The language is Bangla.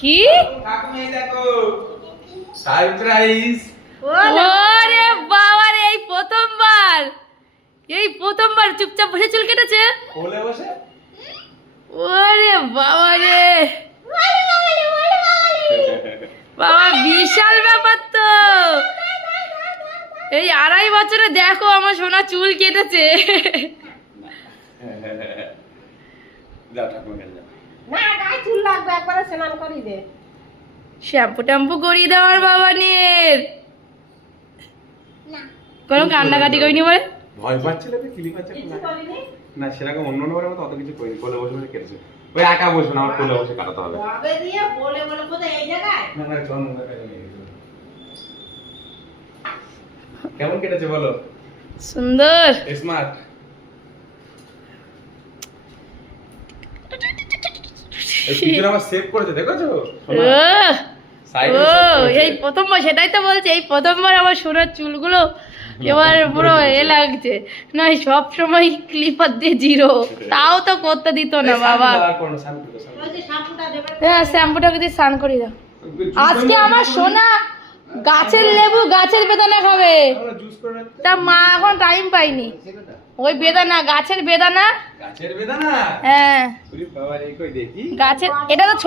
কি দেখো সারপ্রাইজ। ওরে বাবা রে, এই প্রথমবার চুপচাপ বসে চুল কেটেছে। কোলে বসে ওরে বাবা রে বাবা, বিশাল ব্যাপার তো। এই 2.5 বছরে দেখো আমার সোনা চুল কেটেছে। যাও ঠাকুমা গেল না গায়ে চুল লাগবে, একবারে স্নান করি দে। শ্যাম্পু ট্যাম্পু করিয়ে দেওয়ার বাবা নিয়ে কোনো কান্নাকাটি করিনি বলে। ভয় পাচ্ছিল তো ক্লিপ আছে কিছু করিনি। না, সেরকম অন্য অন্যবারের মতো অত কিছু করিনি। কোলে বসে বসে কেটেছে। ওই একা বসবে না, আমার কোলে বসে কাটাতে হবে। কবে দিয়ে বলে বলে কোথায় এই জায়গায়? না না, চল না, কেমন কেটেছে বলো? সুন্দর। স্মার্ট। এই পিছনে আমার সেভ করেছে, দেখেছো? সাইডে এই প্রথমবার, সেটাই তো বলছি, এই প্রথমবার আমার সোনার চুলগুলো এবার পুরো লাগছে। না সব সময় ক্লিপার দিয়ে জিরো, তাও তো করতে দিত না বাবা। বলছি শ্যাম্পুটা দেবে। হ্যাঁ, শ্যাম্পুটাকে দিয়ে স্নান করিয়ে দাও। আজকে আমার সোনা গাছের লেবু, গাছের বেদানা খাবে। তা মা এখন টাইম পাইনি। ওই বেদানা, গাছের বেদানা। গাছের বেদানা? হ্যাঁ বাবা রে, কই দেখি। গাছের, এটা তো ছোট